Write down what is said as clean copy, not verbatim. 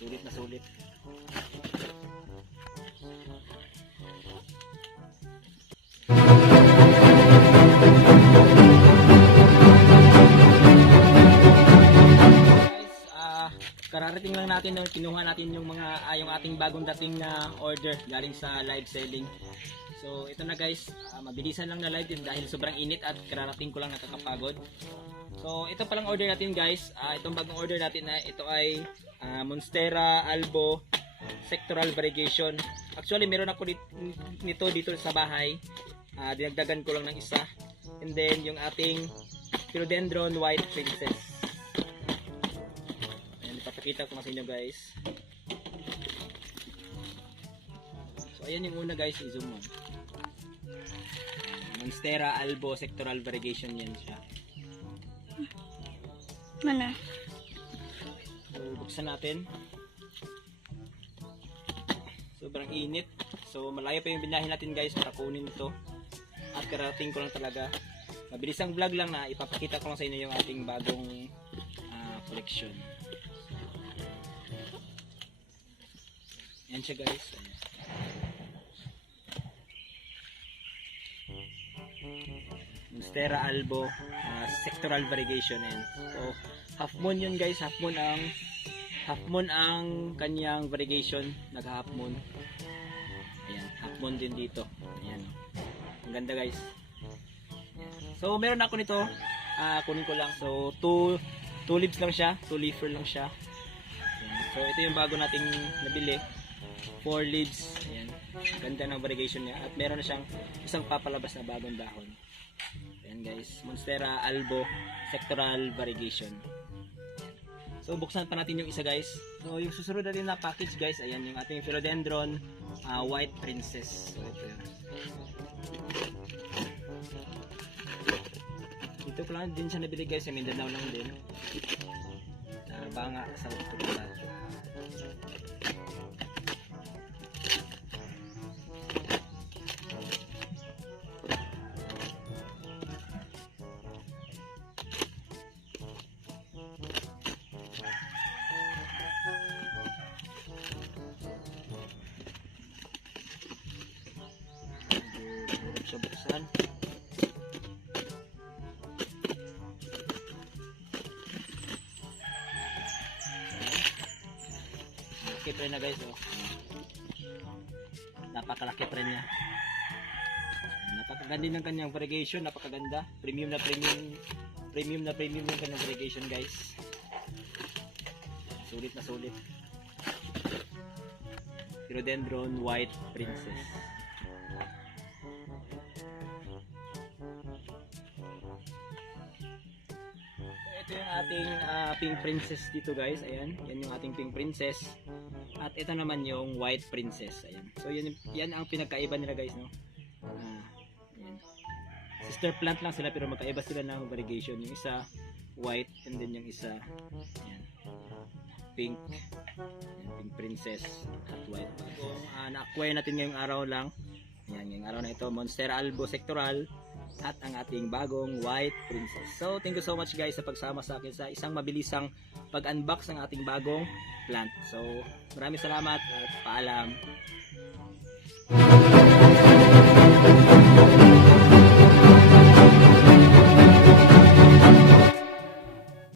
Sulit na sulit. Kararating lang natin nung kinuha natin yung mga yung ating bagong dating na order galing sa live selling. So ito na guys, mabilisan lang na live din dahil sobrang init at kararating ko lang, nakakapagod. So ito palang order natin guys, itong bagong order natin na ito ay Monstera Albo Sectoral Variegation. Actually meron ako nito dito sa bahay, dinagdagan ko lang ng isa. And then yung ating Philodendron White Princess. Ipapakita ko sa inyo guys. So ayan yung una guys, i-zoom mo. Monstera Albo Sectoral Variegation, yan siya. Mana? So buksan natin. Sobrang init. So malayo pa yung binahin natin guys para kunin ito. At karating ko lang talaga. Mabilis ang vlog lang na ipapakita ko lang sa inyo yung ating bagong collection. Yan siya guys. Monstera Albo Sectoral Variegation. Yan. So half moon yun guys, half moon ang kanyang variegation, nag half moon. Ayan, half moon din dito. Ayan. Ang ganda guys. Ayan. So meron ako nito, kunin ko lang. So 2 leaves lang siya, 2 leafer lang siya. Ayan. So ito yung bago nating nabili. 4 leaves. Ayan. Ganda ng variegation niya. At meron na siyang isang papalabas na bagong dahon. Ayan guys. Monstera Albo Sectoral Variegation. So buksan pa natin yung isa guys. So yung susunod natin na package guys. Ayan yung ating Philodendron White Princess. So ito yun. Dito ko lang din siya nabili guys. Sa Mindanao lang din. Banga sa Pagkala. Sa buksan. Laki pa rin na guys, oh. Napakalaki pa rin niya. Napakaganda ng kanyang variegation, napakaganda. Premium na premium yung kanyang variegation guys. Sulit na sulit. Philodendron White Princess. Ito yung ating Pink Princess dito guys. Ayan, yan yung ating Pink Princess. At ito naman yung White Princess. Ayan. So yan ang pinagkaiba nila guys, no. Ayan. Sister plant lang sila pero magkaiba sila ng variegation. Yung isa white and then yung isa ayan, pink. Ayan, Pink Princess at white. So na-acquire natin ngayong araw lang. Ayan, ngayong araw na ito, Monstera Albo Sectoral at ang ating bagong White Princess. So thank you so much guys sa pagsama sa akin sa isang mabilisang pag-unbox ng ating bagong plant. So maraming salamat at paalam.